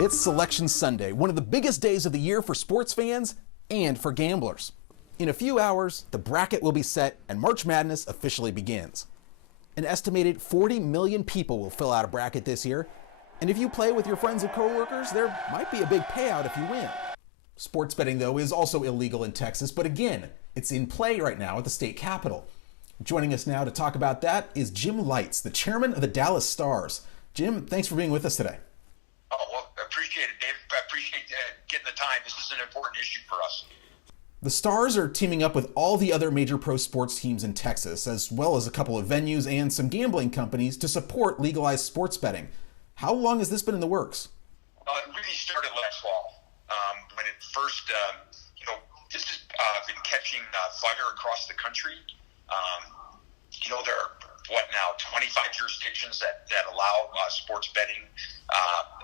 It's Selection Sunday, one of the biggest days of the year for sports fans and for gamblers. In a few hours, the bracket will be set and March Madness officially begins. An estimated 40 million people will fill out a bracket this year, and if you play with your friends and coworkers, there might be a big payout if you win. Sports betting, though, is also illegal in Texas, but again, it's in play right now at the state capitol. Joining us now to talk about that is Jim Lites, the chairman of the Dallas Stars. Jim, thanks for being with us today. Oh, well, I appreciate it, Dave. I appreciate getting the time. This is an important issue for us. The Stars are teaming up with all the other major pro sports teams in Texas, as well as a couple of venues and some gambling companies to support legalized sports betting. How long has this been in the works? It really started last fall when it first, this has been catching fire across the country. There are, 25 jurisdictions that allow sports betting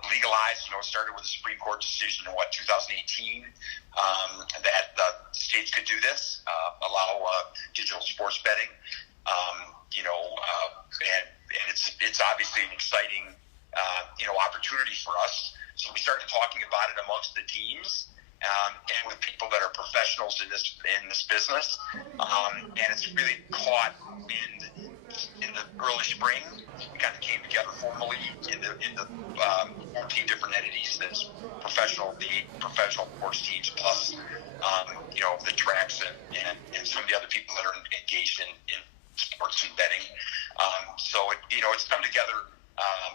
legalized. It started with a Supreme Court decision in 2018 that states could do this, allow digital sports betting. And it's obviously an exciting opportunity for us. So we started talking about it amongst the teams. And with people that are professionals in this business, and it's really caught in the early spring. We kind of came together formally in the 14 different entities. That's the professional sports teams plus the tracks and some of the other people that are engaged in sports and betting. So it's come together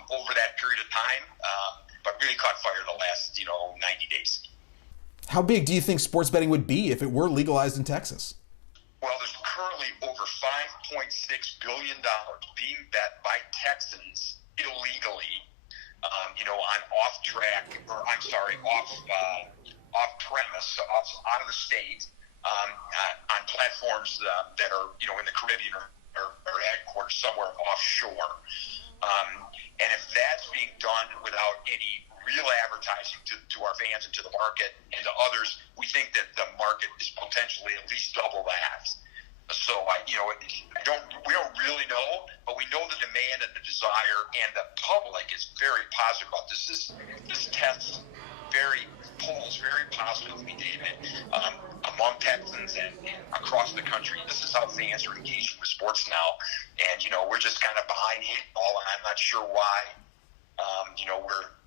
over that period of time, but really caught fire the last 90 days. How big do you think sports betting would be if it were legalized in Texas? Well, there's currently over $5.6 billion being bet by Texans illegally, on off-premise, out of the state, on platforms that are, in the Caribbean or headquarters somewhere offshore. And if that's being done without any real advertising to our fans and to the market and to others, we think that the market is potentially at least double that. So we don't really know, but we know the demand and the desire, and the public is very positive about this. This test polls very positively, David, among Texans and across the country. This is how fans are engaging with sports now, and we're just kind of behind the eight ball, and I'm not sure why.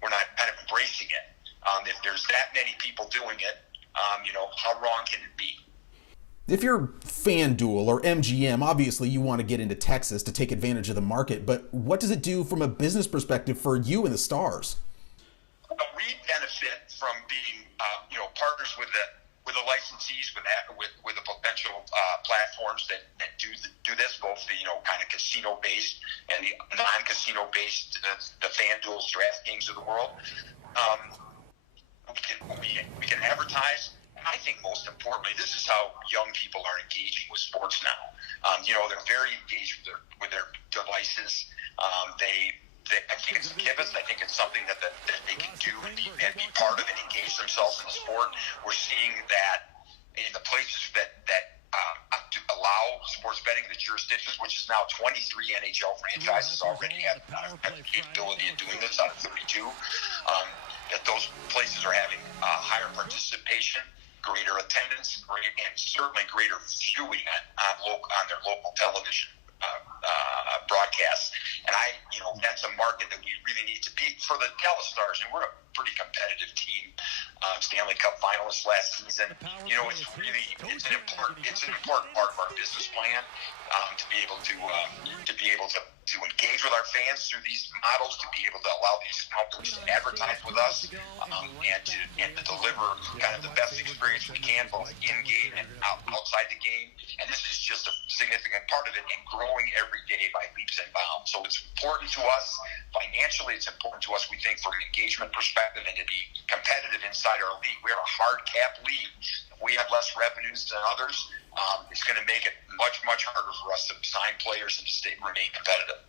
We're not kind of embracing it. If there's that many people doing it, how wrong can it be? If you're FanDuel or MGM, obviously you want to get into Texas to take advantage of the market, but what does it do from a business perspective for you and the Stars? We benefit from being, partners with the licensees, with the potential platforms that do this, both the kind of casino-based and the non-casino-based, the FanDuels, DraftKings of the world. We can advertise. I think most importantly, this is how young people are engaging with sports now. They're very engaged with their devices. I think it's a given. I think it's something that they can do and be part of and engage themselves in the sport. We're seeing that in the places that allow sports betting, the jurisdictions, which is now 23 NHL franchises already have the capability of doing this out of 32, that those places are having higher participation, greater attendance, and certainly greater viewing on their local television broadcasts. And that's a market that we really need to beat for the Dallas Stars, and we're a pretty competitive team. Stanley Cup finalists last season. It's an important part of our business plan to be able to engage with our fans through these models, to be able to allow these companies to advertise with us, and to deliver kind of the best experience we can, both in game and outside the game. And this is just a significant part of it, and growing every day by leaps and bounds. So it's important to us financially. It's important to us, we think, from an engagement perspective, and to be competitive inside our league. We are a hard cap league. If we have less revenues than others, it's going to make it much, much harder for us to sign players and to remain competitive.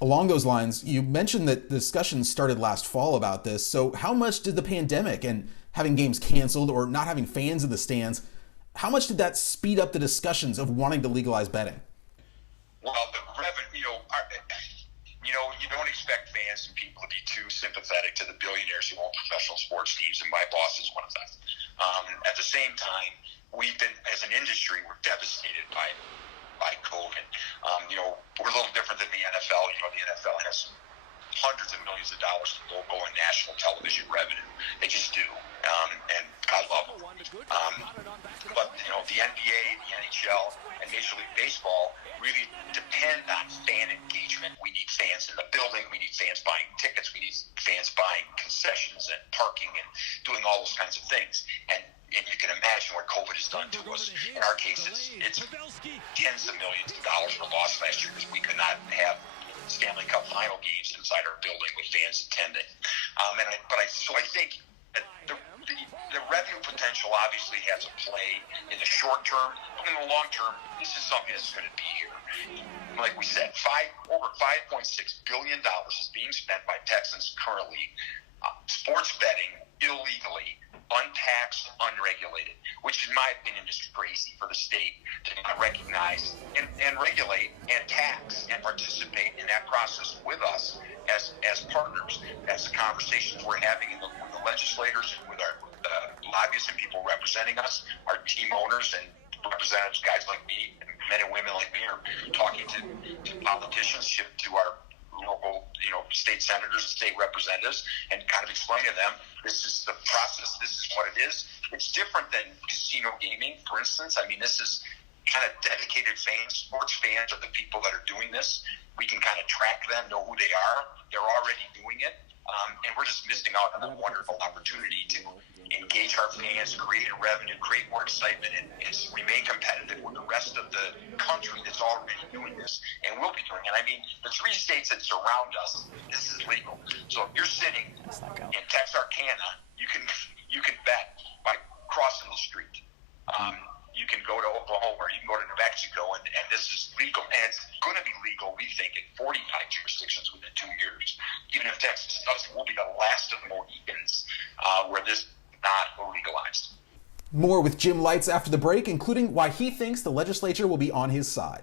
Along those lines, you mentioned that discussions started last fall about this. So how much did the pandemic and having games canceled or not having fans in the stands, how much did that speed up the discussions of wanting to legalize betting? Well, the revenue, you don't expect fans and people to be too sympathetic to the billionaires who own professional sports teams, and my boss is one of them. At the same time, we've been, as an industry, we're devastated by COVID. We're a little different than the NFL. The NFL has hundreds of millions of dollars in local and national television revenue. They just do, and I love them. But the NBA, the NHL, and Major League Baseball really depend on fan engagement. We need fans in the building. We need fans buying tickets. We need fans buying concessions and parking and doing all those kinds of things. And you can imagine what COVID has done to us. In our case, it's tens of millions of dollars were lost last year because we could not have Stanley Cup final games inside our building with fans attending. So I think that the revenue potential obviously has a play in the short term, but in the long term, this is something that's going to be here. Like we said, over $5.6 billion is being spent by Texans currently sports betting illegally, untaxed, unregulated, which in my opinion is crazy for the state to not recognize and regulate and tax and participate in that process with us as partners. That's the conversations we're having with the legislators and with our lobbyists and people representing us, our team owners and representatives, guys like me, and men and women like me are talking to politicians, to our local, state senators and state representatives, and kind of explain to them, this is the process, this is what it is. It's different than casino gaming, for instance. I mean, this is kind of dedicated fans, sports fans are the people that are doing this. We can kind of track them, know who they are. They're already doing it. And we're just missing out on a wonderful opportunity to engage our fans, create revenue, create more excitement, and remain competitive with the rest of the country that's already doing this and will be doing it. I mean, the 3 states that surround us, this is legal. So if you're sitting in Texarkana, you can bet by crossing the street. You can go to Oklahoma, or you can go to New Mexico, and this is legal. And it's going to be legal, we think, in 45 jurisdictions within 2 years. Even if Texas doesn't, we'll be the last of the Mohicans where this is not legalized. More with Jim Lights after the break, including why he thinks the legislature will be on his side.